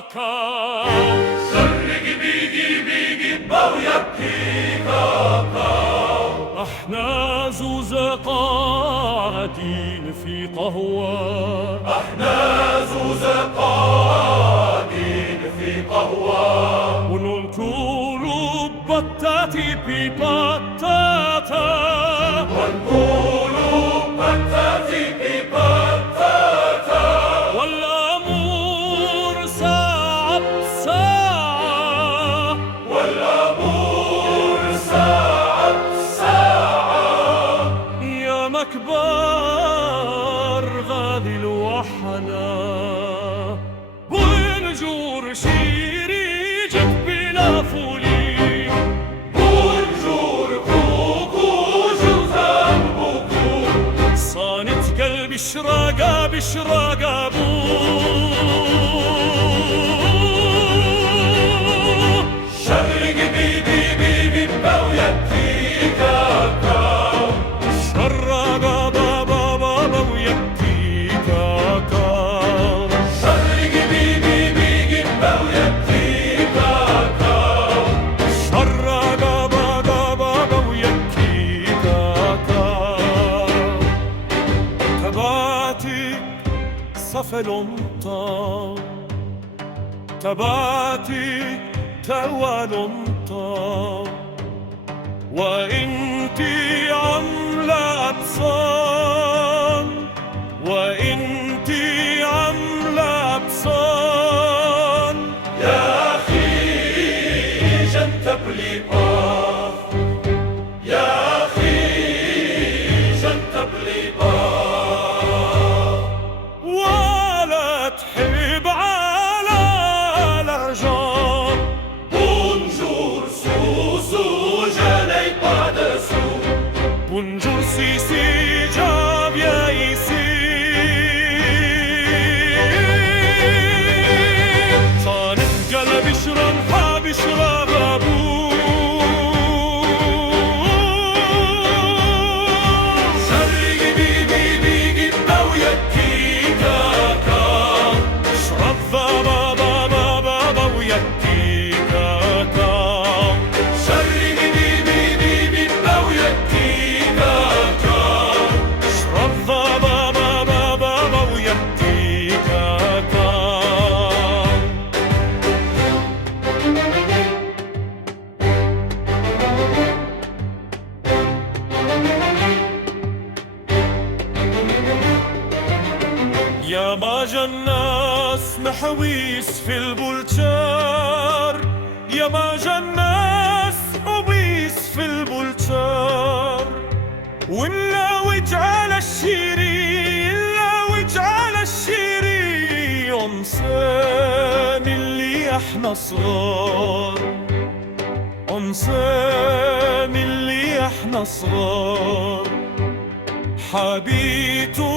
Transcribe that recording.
كاكاو سرق بيجي بيجي يبكي كاكاو. احنا زوزة قاعدين في قهوة، احنا زوزة قاعدين في قهوة، ونقولوا بطاتي بي بطاطا، ونقولوا بطاتي بي بطاطا، والأمور ساعة بساعة، والأمور ساعة بساعة. يا مكبر غادي الوحنا، بونجور شيري جت بلا فولي، بونجور كوكو جوزان بوكو، صانت قلبي شراقة بشراقة بو. شرق بيبي بيبي ويبكي كاكاو، شراقة بابا بابا ويبكي كاكاو، شرق بيبي بيجي ويبكي كاكاو، شراقة بابا بابا ويبكي كاكاو. تباتي سفلونتا، تباتي توالونتا، وانتي عاملة أبصان، وانتي عاملة أبصان. يا أخي جنت بليبا، يا أخي جنت بليبا، ولا تحب على الأرجان. بونجور سوسو جاني با دسو، Bonjour si si già viens ici. صانت قلبي شربها بشرب أبوه. شرق بيبي بيجي ويبكي كاكاو، اشرب بابا بابا بابا ويبكي كاكاو. شرق بيبي بيجي ويبكي كاكاو، اشرب بابا بابا بابا ويبكي كاكاو. يا ما جا الناس محويس في البلشار، يا ما جا الناس محويس في البلشار، ولا وجعل الشيري إلا وجعل الشيري أنسان اللي احنا صغار، أنسان اللي احنا صغار. حبيته